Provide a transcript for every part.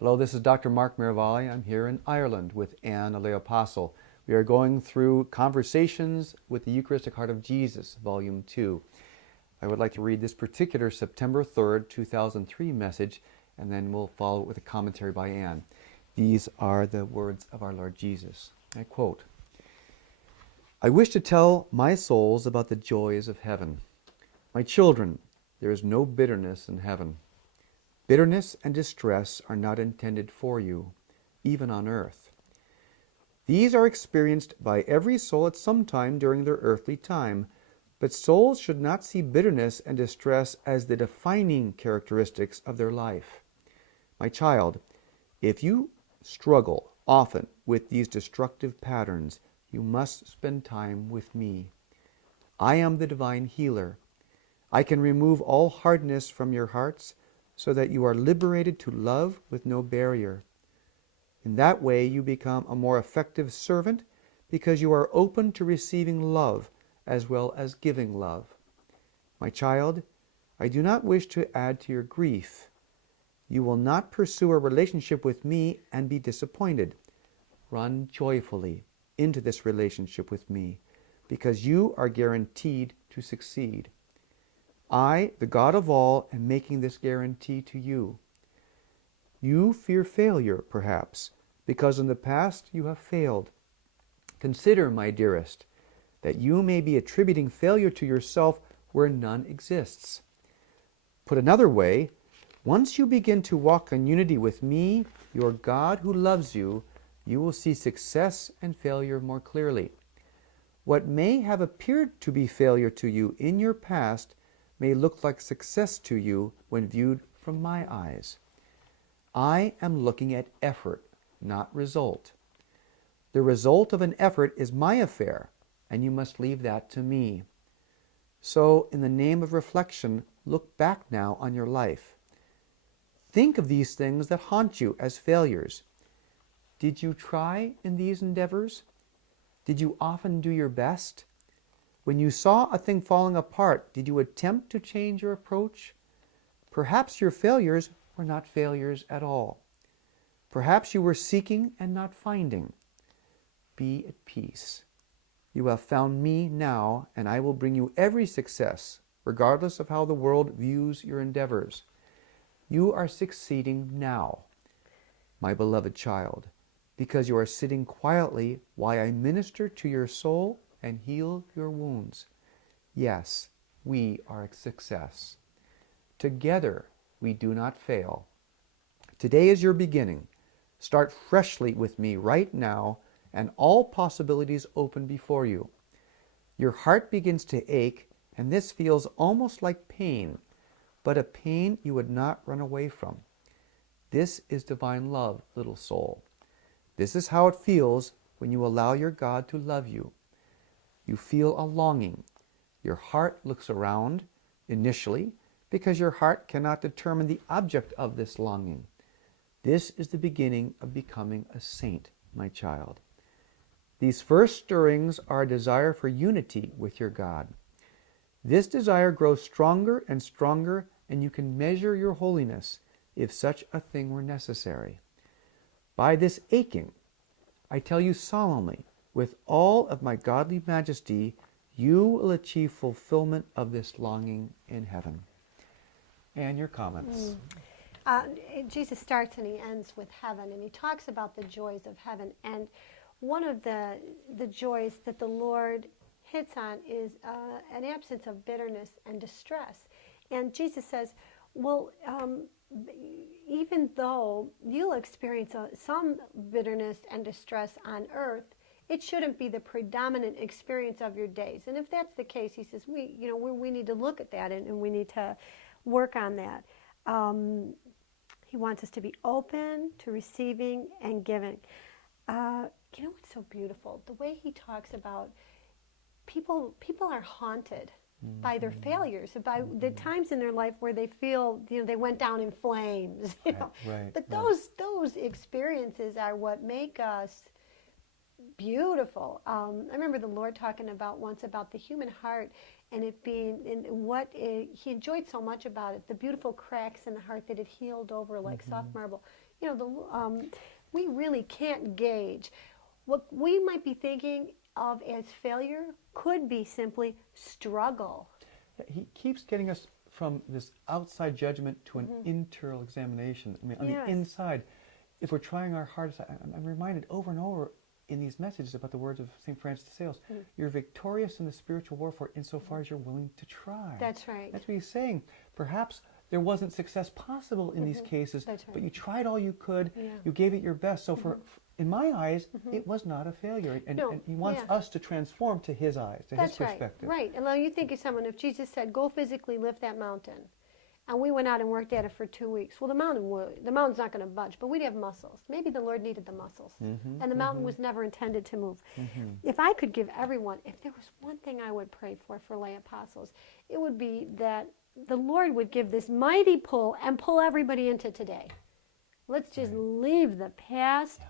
Hello, this is Dr. Mark Miravalle. I'm here in Ireland with Anne Aleopostle. We are going through Conversations with the Eucharistic Heart of Jesus, Volume 2. I would like to read this particular September 3rd, 2003 message, and then we'll follow it with a commentary by Anne. These are the words of our Lord Jesus. I quote, "I wish to tell my souls about the joys of heaven. My children, there is no bitterness in heaven. Bitterness and distress are not intended for you, even on earth. These are experienced by every soul at some time during their earthly time, but souls should not see bitterness and distress as the defining characteristics of their life. My child, if you struggle often with these destructive patterns, you must spend time with me. I am the divine healer. I can remove all hardness from your hearts, so that you are liberated to love with no barrier. In that way, you become a more effective servant because you are open to receiving love as well as giving love. My child, I do not wish to add to your grief. You will not pursue a relationship with me and be disappointed. Run joyfully into this relationship with me because you are guaranteed to succeed. I, the God of all, am making this guarantee to you. You fear failure, perhaps, because in the past you have failed. Consider, my dearest, that you may be attributing failure to yourself where none exists. Put another way, once you begin to walk in unity with me, your God who loves you, you will see success and failure more clearly. What may have appeared to be failure to you in your past may look like success to you when viewed from my eyes. I am looking at effort, not result. The result of an effort is my affair, and you must leave that to me. So, in the name of reflection, look back now on your life. Think of these things that haunt you as failures. Did you try in these endeavors? Did you often do your best? When you saw a thing falling apart, did you attempt to change your approach? Perhaps your failures were not failures at all. Perhaps you were seeking and not finding. Be at peace. You have found me now, and I will bring you every success, regardless of how the world views your endeavors. You are succeeding now, my beloved child, because you are sitting quietly while I minister to your soul and heal your wounds. Yes, we are a success. Together, we do not fail. Today is your beginning. Start freshly with me right now, and all possibilities open before you. Your heart begins to ache, and this feels almost like pain, but a pain you would not run away from. This is divine love, little soul. This is how it feels when you allow your God to love you. You feel a longing. Your heart looks around initially because your heart cannot determine the object of this longing. This is the beginning of becoming a saint, my child. These first stirrings are a desire for unity with your God. This desire grows stronger and stronger, and you can measure your holiness if such a thing were necessary. By this aching, I tell you solemnly, with all of my godly majesty, you will achieve fulfillment of this longing in heaven." And your comments. Jesus starts and he ends with heaven, and he talks about the joys of heaven. And one of the joys that the Lord hits on is an absence of bitterness and distress. And Jesus says, well, even though you'll experience some bitterness and distress on earth, it shouldn't be the predominant experience of your days. And if that's the case, he says, we need to look at that, and we need to work on that. He wants us to be open to receiving and giving. You know what's so beautiful? The way he talks about people are haunted by their failures, by the times in their life where they feel, they went down in flames. But those experiences are what make us beautiful. I remember the Lord talking about once about the human heart, and it being he enjoyed so much about it, the beautiful cracks in the heart that it healed over like soft marble. we really can't gauge. What we might be thinking of as failure could be simply struggle. He keeps getting us from this outside judgment to an internal examination. I mean, on the inside, if we're trying our hardest, I'm reminded over and over in these messages about the words of St. Francis de Sales. You're victorious in the spiritual warfare insofar as you're willing to try. That's right. That's what he's saying. Perhaps there wasn't success possible in these cases, but you tried all you could. Yeah. You gave it your best. So in my eyes, it was not a failure. And he wants us to transform to his eyes, to his perspective. Right. And now you think of someone, if Jesus said, go physically lift that mountain, and we went out and worked at it for 2 weeks, well, the mountain's not going to budge, but we'd have muscles. Maybe the Lord needed the muscles, and the mountain was never intended to move. If I could give everyone, if there was one thing I would pray for lay apostles, it would be that the Lord would give this mighty pull and pull everybody into today. Let's just leave the past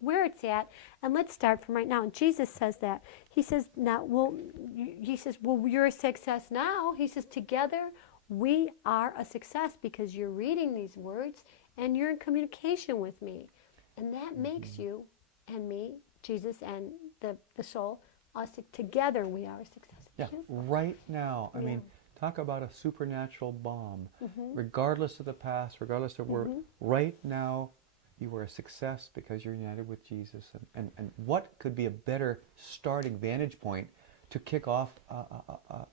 where it's at, and let's start from right now. And Jesus says that. He says, you're a success now. He says, together we are a success because you're reading these words and you're in communication with me. And that makes you and me, Jesus and the soul, us together we are a success. Yeah, right now. I mean, talk about a supernatural bomb. Regardless of the past, regardless of where, right now you are a success because you're united with Jesus. And what could be a better starting vantage point to kick off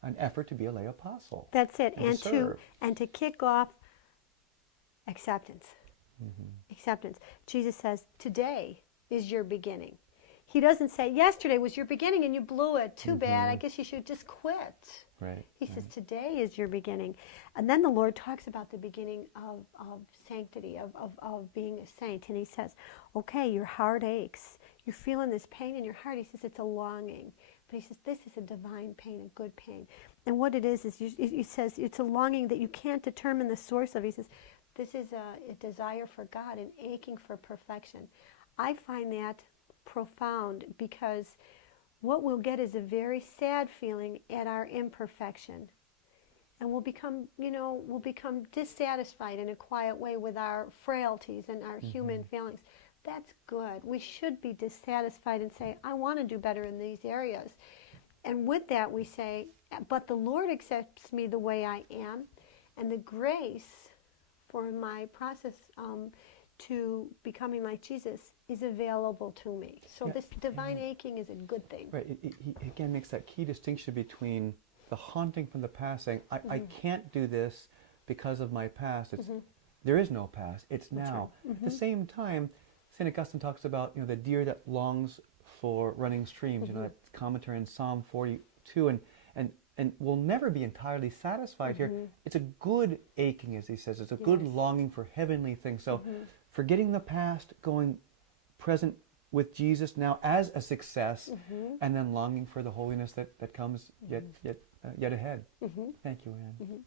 an effort to be a lay apostle? That's it. And to kick off acceptance. Acceptance. Jesus says, today is your beginning. He doesn't say, yesterday was your beginning and you blew it. Too bad. I guess you should just quit. Right. He says, today is your beginning. And then the Lord talks about the beginning of sanctity, of being a saint. And he says, okay, your heart aches. You're feeling this pain in your heart. He says, it's a longing. But he says, this is a divine pain, a good pain. And what it is he says, it's a longing that you can't determine the source of. He says, this is a desire for God, an aching for perfection. I find that profound because what we'll get is a very sad feeling at our imperfection. And we'll become dissatisfied in a quiet way with our frailties and our human feelings. That's good. We should be dissatisfied and say, I want to do better in these areas. And with that we say, but the Lord accepts me the way I am, and the grace for my process to becoming like Jesus is available to me. So this divine aching is a good thing. Right. He again makes that key distinction between the haunting from the past, saying, I can't do this because of my past. There is no past. It's now. At the same time, St. Augustine talks about the deer that longs for running streams. That commentary in Psalm 42, and will never be entirely satisfied here. It's a good aching, as he says. It's a good longing for heavenly things. So forgetting the past, going present with Jesus now as a success, and then longing for the holiness that comes yet ahead. Thank you, Anne.